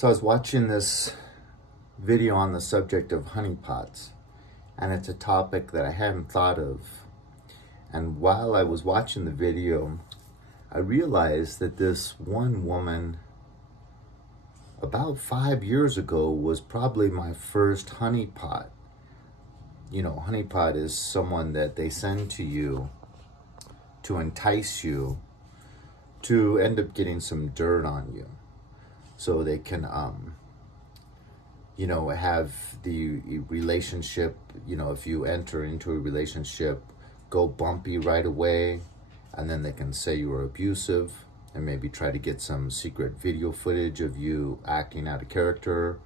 So I was watching this video on the subject of honeypots, and it's a topic that I hadn't thought of. And while I was watching the video, I realized that this one woman, about 5 years ago, was probably my first honeypot. You know, honeypot is someone that they send to you to entice you to end up getting some dirt on you, so they can have the relationship, if you enter into a relationship, go bumpy right away, and then they can say you were abusive and maybe try to get some secret video footage of you acting out of character.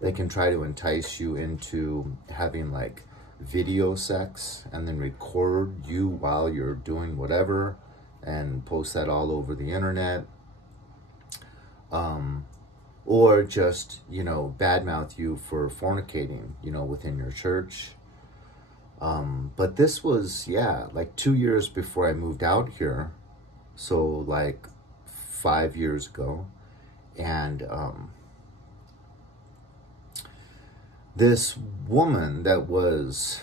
They can try to entice you into having like video sex and then record you while you're doing whatever and post that all over the internet. Or just, badmouth you for fornicating, within your church. But this was, like 2 years before I moved out here. So like 5 years ago. And this woman that was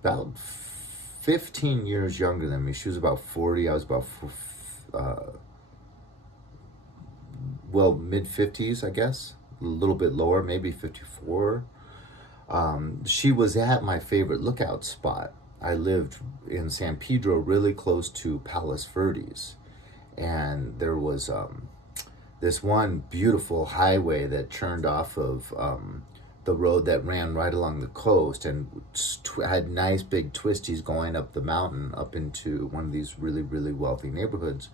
about 15 years younger than me, she was about 40, I was about mid-50s, I guess, a little bit lower, maybe 54. She was at my favorite lookout spot. I lived in San Pedro, really close to Palos Verdes, and there was this one beautiful highway that turned off of the road that ran right along the coast and had nice big twisties going up the mountain up into one of these really, really wealthy neighborhoods.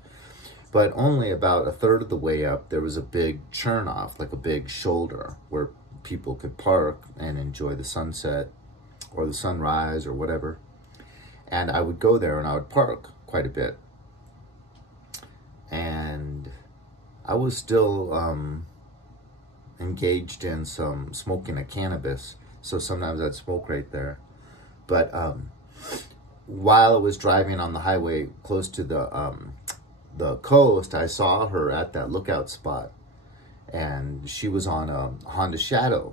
But only about a third of the way up, there was a big churn off, like a big shoulder where people could park and enjoy the sunset or the sunrise or whatever. And I would go there and I would park quite a bit. And I was still engaged in some smoking of cannabis, so sometimes I'd smoke right there. But while I was driving on the highway close to the coast, I saw her at that lookout spot, and she was on a Honda Shadow.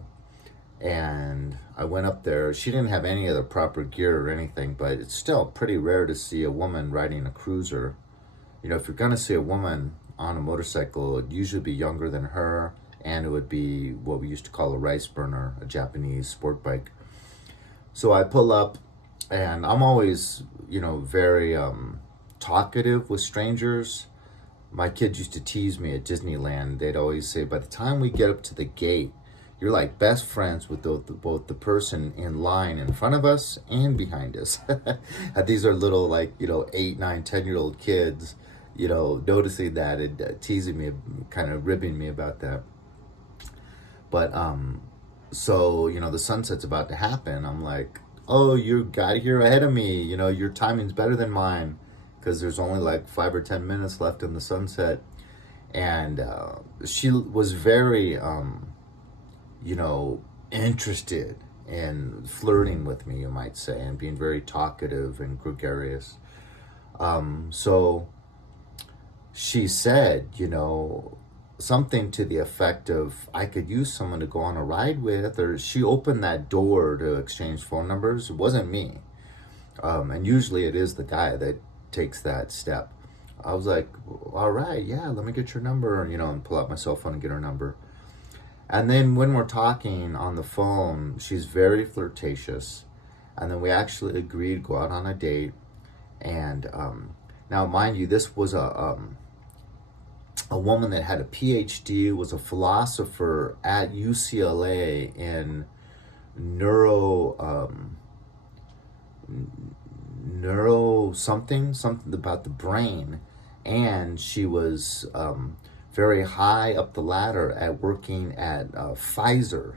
And I went up there. She didn't have any of the proper gear or anything, but it's still pretty rare to see a woman riding a cruiser. If you're gonna see a woman on a motorcycle, it'd usually be younger than her, and it would be what we used to call a rice burner, a Japanese sport bike. So I pull up, and I'm always, very talkative with strangers. My kids used to tease me at Disneyland. They'd always say, by the time we get up to the gate, you're like best friends with both the person in line in front of us and behind us. And these are little 8, 9, 10-year-old kids, noticing that and teasing me, kind of ribbing me about that. But so the sunset's about to happen. I'm like, oh, you got here ahead of me. Your timing's better than mine, because there's only like 5 or 10 minutes left in the sunset. And she was very, interested in flirting with me, you might say, and being very talkative and gregarious. So she said, something to the effect of, I could use someone to go on a ride with, or she opened that door to exchange phone numbers. It wasn't me. And usually it is the guy that takes that step. I was like, all right, yeah, let me get your number, and pull out my cell phone and get her number. And then when we're talking on the phone, she's very flirtatious. And then we actually agreed to go out on a date. And now, mind you, this was a woman that had a PhD, was a philosopher at UCLA in neuro something about the brain. And she was very high up the ladder at working at Pfizer,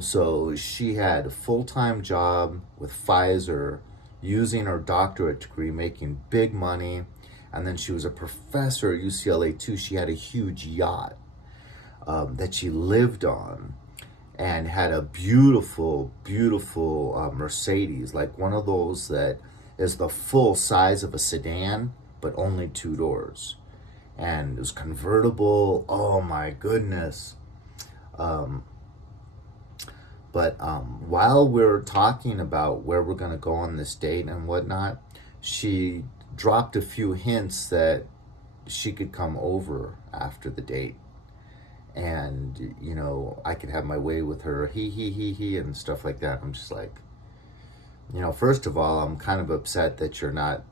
so she had a full-time job with Pfizer, using her doctorate degree, making big money. And then she was a professor at UCLA too. She had a huge yacht that she lived on, and had a beautiful, beautiful Mercedes, like one of those that is the full size of a sedan, but only 2 doors. and it was convertible. Oh my goodness. But while we're talking about where we're going to go on this date and whatnot, she dropped a few hints that she could come over after the date. And, I could have my way with her, he, and stuff like that. I'm just like, first of all, I'm kind of upset that you're not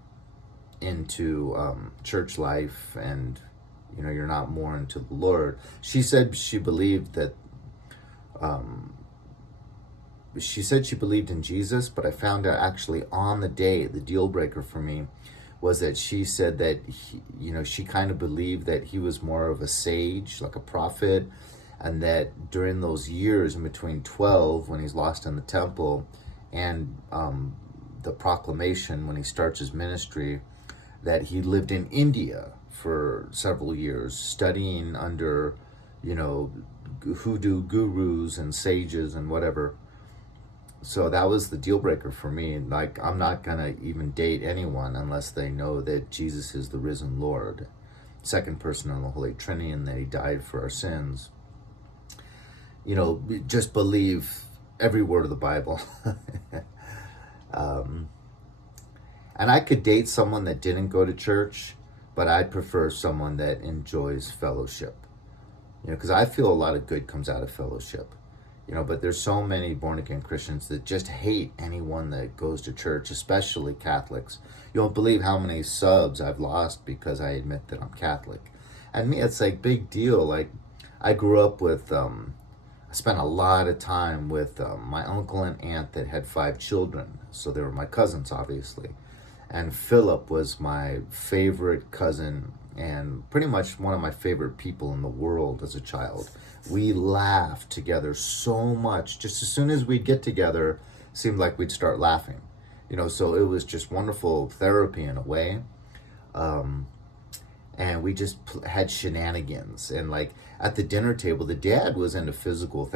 into church life, and, you're not more into the Lord. She said she believed that she believed in Jesus, but I found out actually on the day, the deal breaker for me was that she said that she kind of believed that he was more of a sage, like a prophet, and that during those years in between 12, when he's lost in the temple, and the proclamation when he starts his ministry, that he lived in India for several years, studying under, hoodoo gurus and sages and whatever. So that was the deal breaker for me. Like, I'm not going to even date anyone unless they know that Jesus is the risen Lord, second person in the Holy Trinity, and that he died for our sins. Just believe every word of the Bible. And I could date someone that didn't go to church, but I'd prefer someone that enjoys fellowship. Because I feel a lot of good comes out of fellowship. But there's so many born-again Christians that just hate anyone that goes to church, especially Catholics. You won't believe how many subs I've lost because I admit that I'm Catholic. And me, it's like big deal. Like, I grew up with, I spent a lot of time with my uncle and aunt that had 5 children. So they were my cousins, obviously. And Philip was my favorite cousin and pretty much one of my favorite people in the world as a child. We laughed together so much. Just as soon as we'd get together, it seemed like we'd start laughing. So it was just wonderful therapy in a way. And we just had shenanigans. And like at the dinner table, the dad was into physical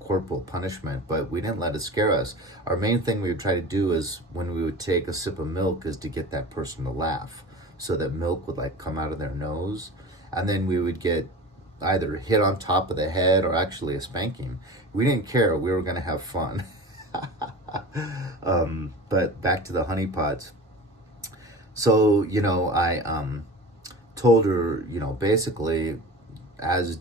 corporal punishment, but we didn't let it scare us. Our main thing we would try to do is when we would take a sip of milk is to get that person to laugh, so that milk would like come out of their nose. And then we would get either hit on top of the head or actually a spanking. We didn't care. We were going to have fun. But back to the honeypots. So, I told her, basically as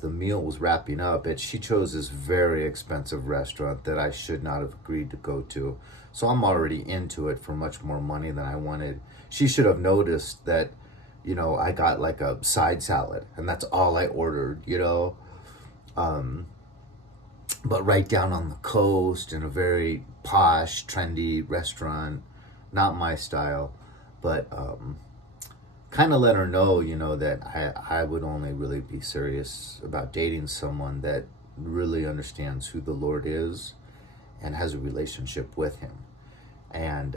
the meal was wrapping up, she chose this very expensive restaurant that I should not have agreed to go to. So I'm already into it for much more money than I wanted. She should have noticed that, I got like a side salad and that's all I ordered, but right down on the coast in a very posh, trendy restaurant, not my style, but kind of let her know, that I would only really be serious about dating someone that really understands who the Lord is and has a relationship with him. And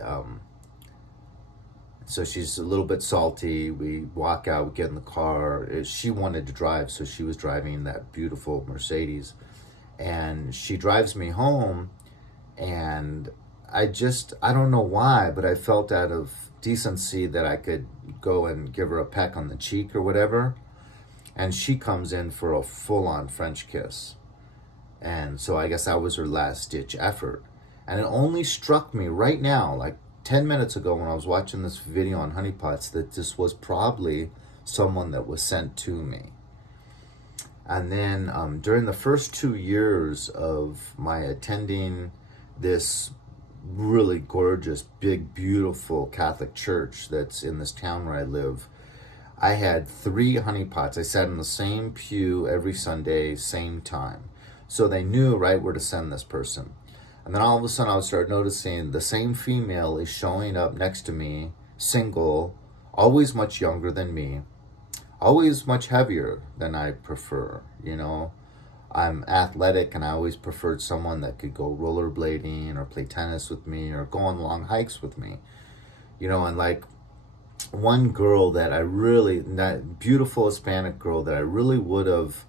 so she's a little bit salty. We walk out, we get in the car. She wanted to drive, so she was driving that beautiful Mercedes. And she drives me home, and I don't know why, but I felt out of decency that I could go and give her a peck on the cheek or whatever. And she comes in for a full-on French kiss. And so I guess that was her last-ditch effort. And it only struck me right now, like 10 minutes ago when I was watching this video on honeypots, that this was probably someone that was sent to me. And then during the first 2 years of my attending this really gorgeous, big, beautiful Catholic church that's in this town where I live, I had 3 honeypots. I sat in the same pew every Sunday, same time. So they knew right where to send this person. And then all of a sudden I would start noticing the same female is showing up next to me, single, always much younger than me, always much heavier than I prefer, I'm athletic and I always preferred someone that could go rollerblading or play tennis with me or go on long hikes with me, and like one girl that beautiful Hispanic girl that I really would have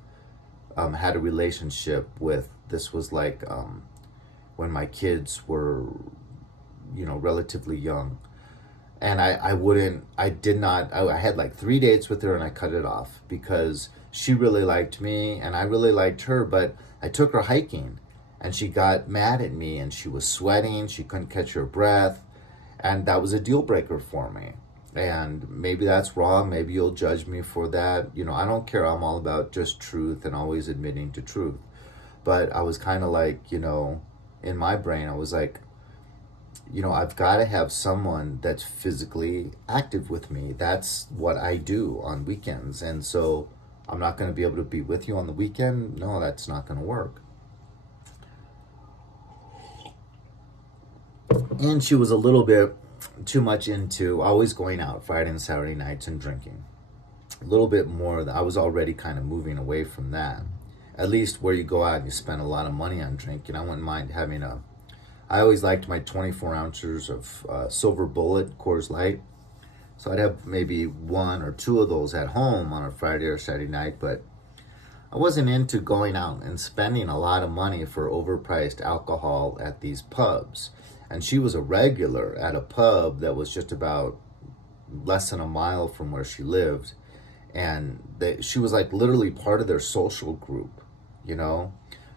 had a relationship with. This was like when my kids were, relatively young. And I had like 3 dates with her and I cut it off because she really liked me and I really liked her, but I took her hiking and she got mad at me and she was sweating, she couldn't catch her breath, and that was a deal breaker for me. And maybe that's wrong, maybe you'll judge me for that. I don't care. I'm all about just truth and always admitting to truth. But I was kind of like, in my brain, I was like, I've got to have someone that's physically active with me. That's what I do on weekends. And so I'm not going to be able to be with you on the weekend. No, that's not going to work. And she was a little bit too much into always going out Friday and Saturday nights and drinking. A little bit more. I was already kind of moving away from that. At least where you go out and you spend a lot of money on drinking. I wouldn't mind having I always liked my 24 ounces of Silver Bullet Coors Light. So I'd have maybe 1 or 2 of those at home on a Friday or Saturday night, but I wasn't into going out and spending a lot of money for overpriced alcohol at these pubs. And she was a regular at a pub that was just about less than a mile from where she lived. And she was like literally part of their social group,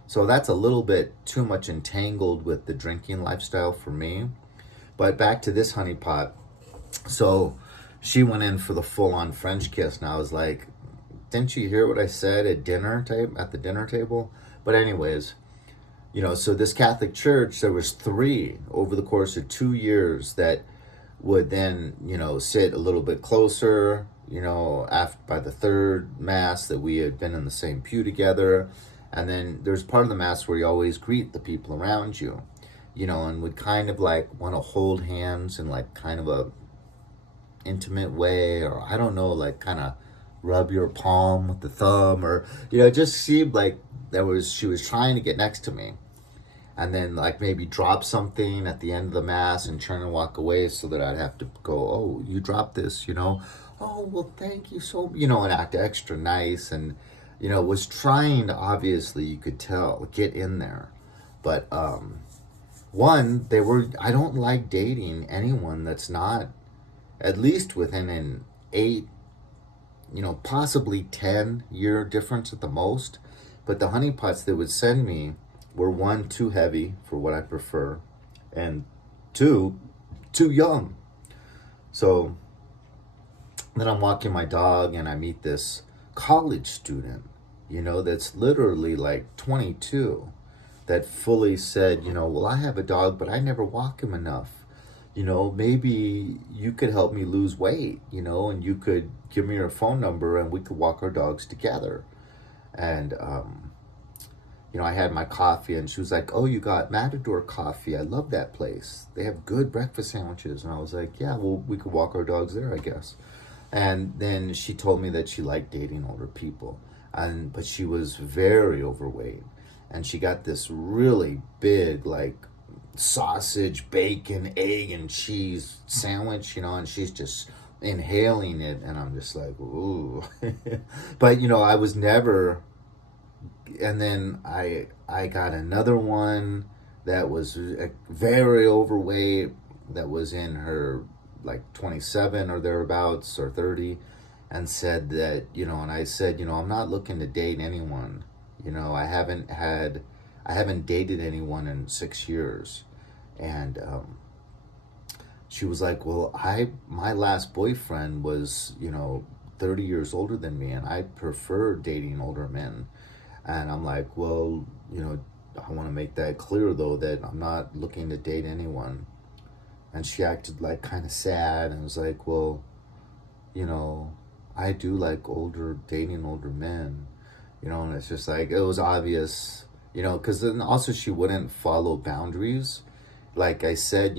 So that's a little bit too much entangled with the drinking lifestyle for me. But back to this honeypot. So she went in for the full-on French kiss, and I was like, didn't you hear what I said at the dinner table? But anyways, so this Catholic church, there was 3 over the course of 2 years that would then, sit a little bit closer, after by the 3rd Mass that we had been in the same pew together. And then there's part of the Mass where you always greet the people around you, and would kind of like want to hold hands in like kind of a intimate way, or I don't know, like kind of rub your palm with the thumb, or, it just seemed like she was trying to get next to me. And then like maybe drop something at the end of the Mass and turn and walk away so that I'd have to go, oh, you dropped this, oh, well, thank you so, and act extra nice. And, was trying to, obviously, you could tell, get in there. But, I don't like dating anyone that's not at least within an 8, possibly 10-year difference at the most. But the honeypots they would send me were 1, too heavy for what I prefer, and 2, too young. So then I'm walking my dog and I meet this college student, that's literally like 22, that fully said, well, I have a dog, but I never walk him enough. Maybe you could help me lose weight, and you could give me your phone number and we could walk our dogs together. And, I had my coffee and she was like, oh, you got Matador Coffee. I love that place. They have good breakfast sandwiches. And I was like, yeah, well, we could walk our dogs there, I guess. And then she told me that she liked dating older people. But she was very overweight. And she got this really big, like, sausage, bacon, egg, and cheese sandwich, and she's just inhaling it. And I'm just like, ooh. But, I was never... And then I got another one that was very overweight, that was in her like 27 or thereabouts or 30, and said that, and I said, I'm not looking to date anyone. I haven't dated anyone in 6 years. And she was like, well, my last boyfriend was, 30 years older than me, and I prefer dating older men. And I'm like, well, I want to make that clear, though, that I'm not looking to date anyone. And she acted like kind of sad and was like, well, I do like dating older men, and it's just like, it was obvious, because then also she wouldn't follow boundaries. Like I said,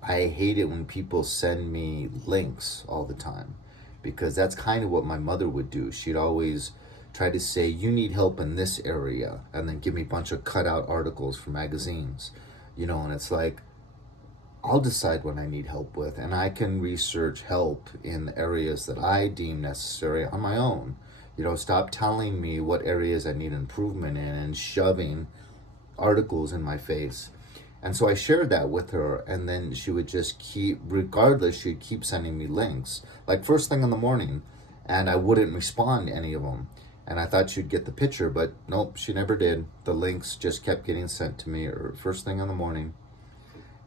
I hate it when people send me links all the time, because that's kind of what my mother would do. She'd always try to say, you need help in this area, and then give me a bunch of cutout articles from magazines, and it's like, I'll decide what I need help with, and I can research help in the areas that I deem necessary on my own. Stop telling me what areas I need improvement in and shoving articles in my face. And so I shared that with her, and then she would just keep, regardless, she'd keep sending me links, like first thing in the morning, and I wouldn't respond to any of them. And I thought she'd get the picture, but nope, she never did. The links just kept getting sent to me first thing in the morning.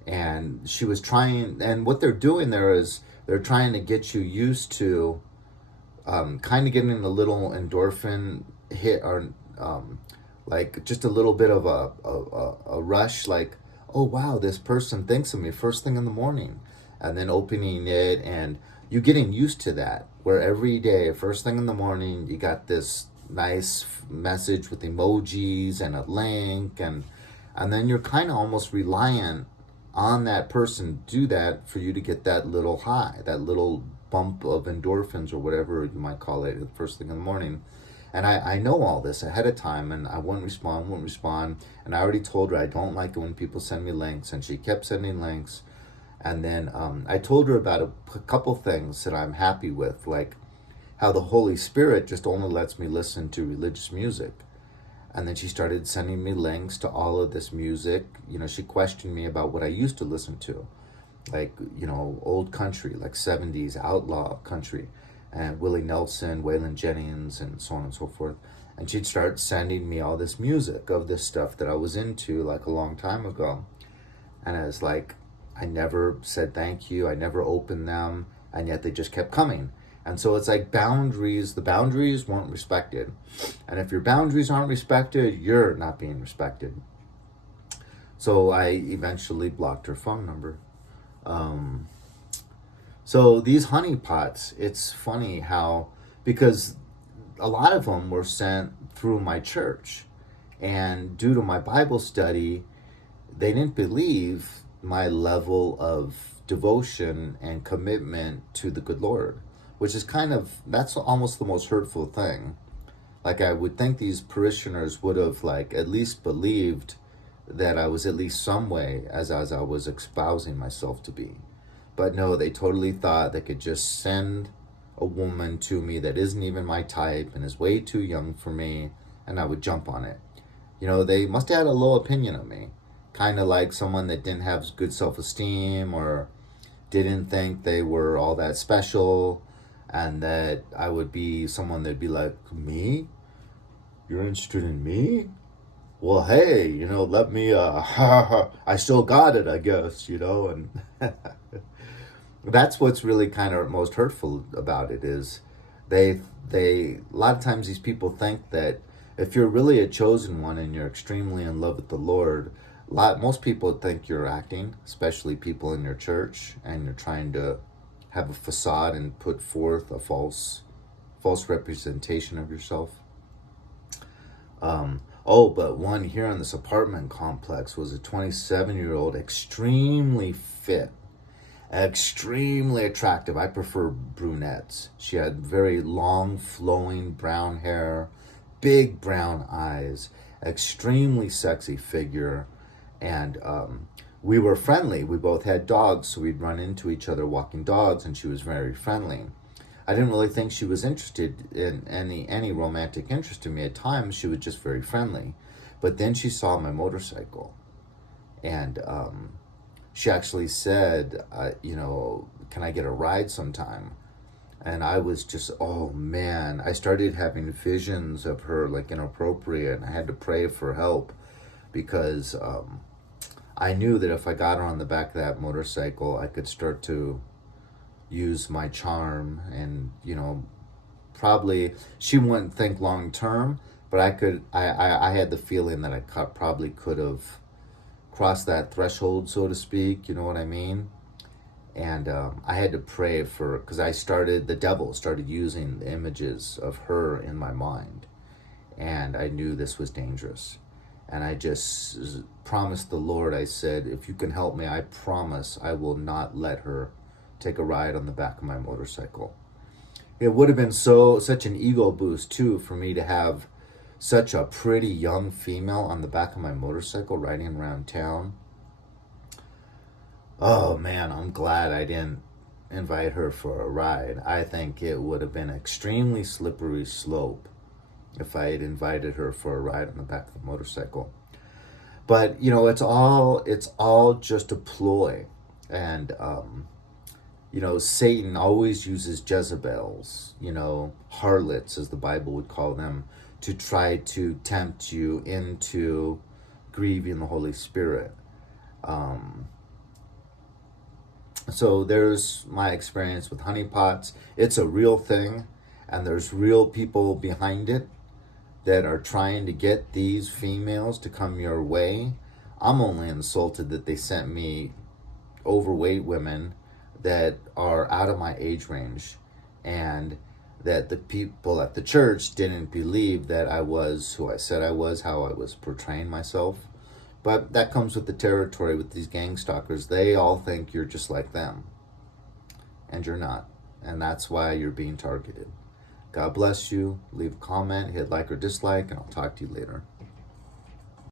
And she was trying, and what they're doing there is they're trying to get you used to kind of getting a little endorphin hit, or like just a little bit of a rush, like, oh wow, this person thinks of me first thing in the morning, and then opening it, and you getting used to that, where every day first thing in the morning you got this nice message with emojis and a link, and then you're kind of almost reliant on that person to do that for you to get that little high, that little bump of endorphins or whatever you might call it, the first thing in the morning. And I know all this ahead of time, and I wouldn't respond. And I already told her I don't like it when people send me links, and she kept sending links. And then I told her about a couple things that I'm happy with, like how the Holy Spirit just only lets me listen to religious music. And then she started sending me links to all of this music. You know, she questioned me about what I used to listen to, like, you know, old country, like 70s outlaw country, and Willie Nelson, Waylon Jennings, and so on and so forth. And she'd start sending me all this music of this stuff that I was into like a long time ago. And I was like, I never said thank you, I never opened them, and yet they just kept coming. And so it's like boundaries, the boundaries weren't respected. And if your boundaries aren't respected, you're not being respected. So I eventually blocked her phone number. So these honeypots, it's funny how, because a lot of them were sent through my church. And due to my Bible study, they didn't believe my level of devotion and commitment to the good Lord, which is that's almost the most hurtful thing. Like, I would think these parishioners would have like at least believed that I was at least some way as I was espousing myself to be. But no, they totally thought they could just send a woman to me that isn't even my type and is way too young for me, and I would jump on it. You know, they must have had a low opinion of me. Kind of like someone that didn't have good self-esteem, or didn't think they were all that special, and that I would be someone that'd be like, me? You're interested in me? Well, hey, you know, let me, I still got it, I guess, you know, and that's what's really kind of most hurtful about it, is they, a lot of times these people think that if you're really a chosen one and you're extremely in love with the Lord, most people think you're acting, especially people in your church, and you're trying to have a facade and put forth a false representation of yourself. But one here in this apartment complex was a 27-year-old, extremely fit, extremely attractive. I prefer brunettes. She had very long, flowing brown hair, big brown eyes, extremely sexy figure, and we were friendly. We both had dogs, so we'd run into each other walking dogs, and she was very friendly. I didn't really think she was interested in any romantic interest in me. At times, she was just very friendly. But then she saw my motorcycle, and she actually said, you know, can I get a ride sometime? And I was just, oh man, I started having visions of her like inappropriate, and I had to pray for help, because I knew that if I got her on the back of that motorcycle, I could start to use my charm, and, you know, probably she wouldn't think long term, but I had the feeling that I probably could have crossed that threshold, so to speak, you know what I mean? And I had to pray because the devil started using the images of her in my mind, and I knew this was dangerous. And I just promised the Lord, I said, if you can help me, I promise I will not let her take a ride on the back of my motorcycle. It would have been such an ego boost too for me to have such a pretty young female on the back of my motorcycle riding around town. Oh man, I'm glad I didn't invite her for a ride. I think it would have been an extremely slippery slope if I had invited her for a ride on the back of the motorcycle. But it's all just a ploy. And Satan always uses Jezebels, harlots, as the Bible would call them, to try to tempt you into grieving the Holy Spirit. So there's my experience with honeypots. It's a real thing, and there's real people behind it that are trying to get these females to come your way. I'm only insulted that they sent me overweight women that are out of my age range, and that the people at the church didn't believe that I was who I said I was, how I was portraying myself. But that comes with the territory with these gang stalkers. They all think you're just like them, and you're not. And that's why you're being targeted. God bless you. Leave a comment, hit like or dislike, and I'll talk to you later.